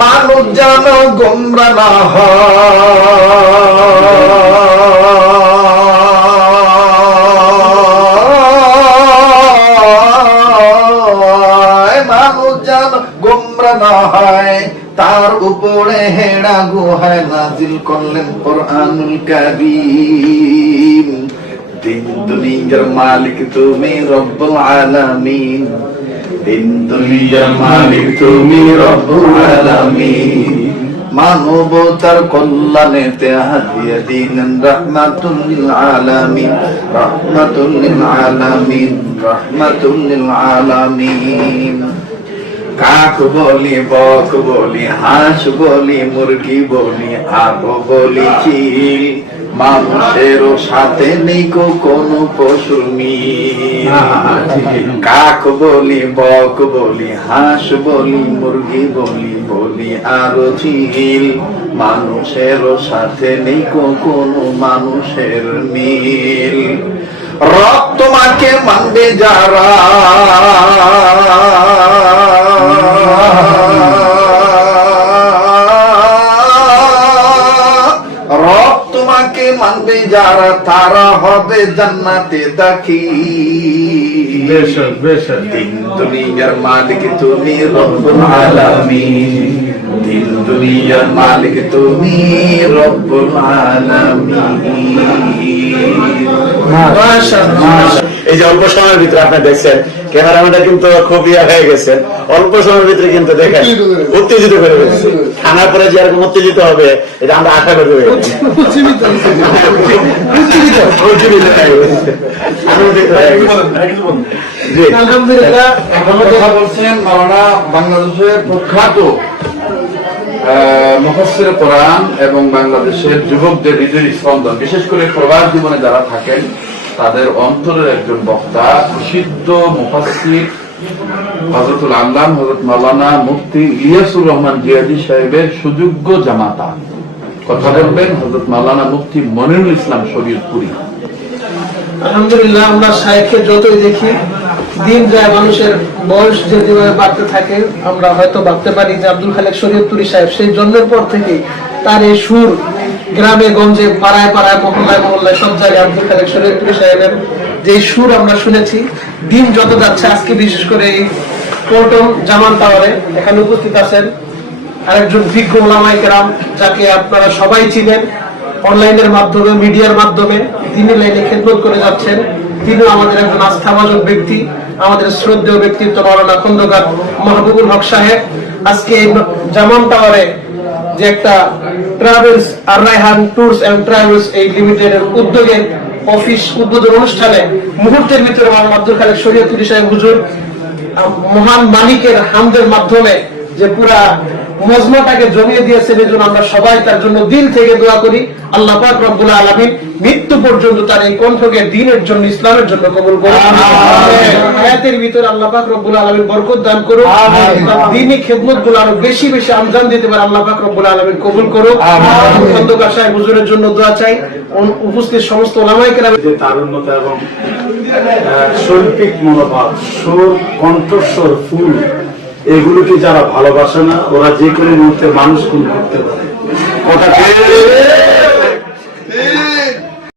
মানুষ যেন গোমরা না হয়, মানুষ যেন গোমরা না হয়, তার উপরে হেড়া গুহায় নাজিল করলেন কোরআনুল কারীম। দিন দুনিয়ার মালিক তুমি রব্বুল আলামিন, দিন দুনিয়ার মালিক তুমি রব্বুল আলামিন। মানবতার কল্যাণেতে হাদিয়া দিলেন রাহমাতুল লিল আলামিন, রাহমাতুল লিল আলামিন, রাহমাতুল লিল আলামিন। কাক বলি, বক বলি, হাঁস বলি, মুরগি বলি, আগো বলি চিল, মানুষেরও সাথে নেই কোনো পশুর মিল। কাক বলি, বক বলি, হাঁস বলি, মুরগি বলি, বলি আরো চিল, মানুষেরও সাথে নেই কোনো মানুষের মিল। রব তোমাকে মানবে যারা, রব তোমাকে মানবে যারা, তারা হবে জান্নাতে দাখিল। দিন দুনিয়ার মালিক তুমি রব্বুল আলামিন, দিন দুনিয়ার মালিক তুমি রব্বুল আলামিন। এই যে অল্প সময়ের ভিতরে আপনি দেখছেন ক্যামেরাম্যানটা কিন্তু খুব হয়ে গেছেন, অল্প সময়ের ভিতরে কিন্তু দেখেন উত্তেজিত করে ফেলছে। খানার পরে যেরকম উত্তেজিত হবে এটা আমরা আশা করি। বলছেন মাওলানা বাংলাদেশের প্রখ্যাত মুফাসসির কোরআন এবং বাংলাদেশের যুবকদের হৃদয়ের স্পন্দন, বিশেষ করে প্রবাস জীবনে যারা থাকেন তাদের অন্তরের একজন বক্তা, প্রসিদ্ধ মুফাসসির হযরতুল আল্লামা হযরত মাওলানা মুফতি ইলিয়াসুর রহমান জিয়াদি সাহেবের সুযোগ্য জামাতা। কথা বলবেন হযরত মাওলানা মুফতি মনিরুল ইসলাম শরীয়তপুরী। আলহামদুলিল্লাহ, আমরা শাইখকে যতই দেখি দিন যায়, মানুষের বয়স যেভাবে বাড়তে থাকে, আমরা হয়তো ভাবতে পারি যে আব্দুল খালেক শরীয়তপুরী সাহেব সেই জন্মের পর থেকে তার এই সুর গ্রামে গঞ্জে পাড়ায় পাড়ায় মহল্লায় মহল্লায় সব জায়গায় আব্দুল খালেক শরীয়তপুরী সাহেবের যে সুর আমরা শুনেছি, দিন যত যাচ্ছে, আজকে বিশেষ করে এই পল্টন জামান টাওয়ারে এখানে উপস্থিত আছেন আরেকজন বিজ্ঞ ওলামায়ে কেরাম, যাকে আপনারা সবাই চিনেন অনলাইনের মাধ্যমে, মিডিয়ার মাধ্যমে তিনি লাইনে খেদমত করে যাচ্ছেন। তিনি আমাদের একজন আস্থাভাজন ব্যক্তি, আমাদের শ্রদ্ধেয় ব্যক্তিত্ব মাওলানা খন্দকার মাহবুবুল হক সাহেব। আজকে জামান টাওয়ারে যে একটা ট্রাভেলস আর রায়হান ট্যুরস এন্ড ট্রাভেলস এই লিমিটেডের উদ্যোগে অফিস উদ্বোধন অনুষ্ঠানে মুহূর্তের ভিতরে মাওলানা আব্দুল খালেক শরীয়তপুরী সাহেব হুজুর মহান মালিকের হামদের মাধ্যমে যে পুরা মজমাটাকে জমিয়ে দিয়েছেন, এই জন্য আমরা সবাই তার জন্য দিল থেকে দোয়া করি। আল্লাহ পাক রব্বুল আলামিন মৃত্যু পর্যন্ত তার এই কণ্ঠকে দ্বীনের জন্য, ইসলামের জন্য কবুল করুন। হায়াতের ভিতরে আল্লাহ পাক রব্বুল আলামিন বরকত দান করুন, দ্বীনি খেদমতগুলো আরো বেশি বেশি আঞ্জাম দিতে পারে আল্লাহ পাক রব্বুল আলামিন কবুল করুন। খন্দকার সাহেব হুজুরের জন্য দোয়া চাই, উপস্থিত সমস্ত ওলামায়ে কেরাম। যে তারুণ্যতা এবং শৈল্পিক মনোভাব, সুর, কণ্ঠস্বর, ফুল, এগুলোকে যারা ভালোবাসে না, ওরা যে কোনো মুহূর্তে মানুষ খুন করতে পারে।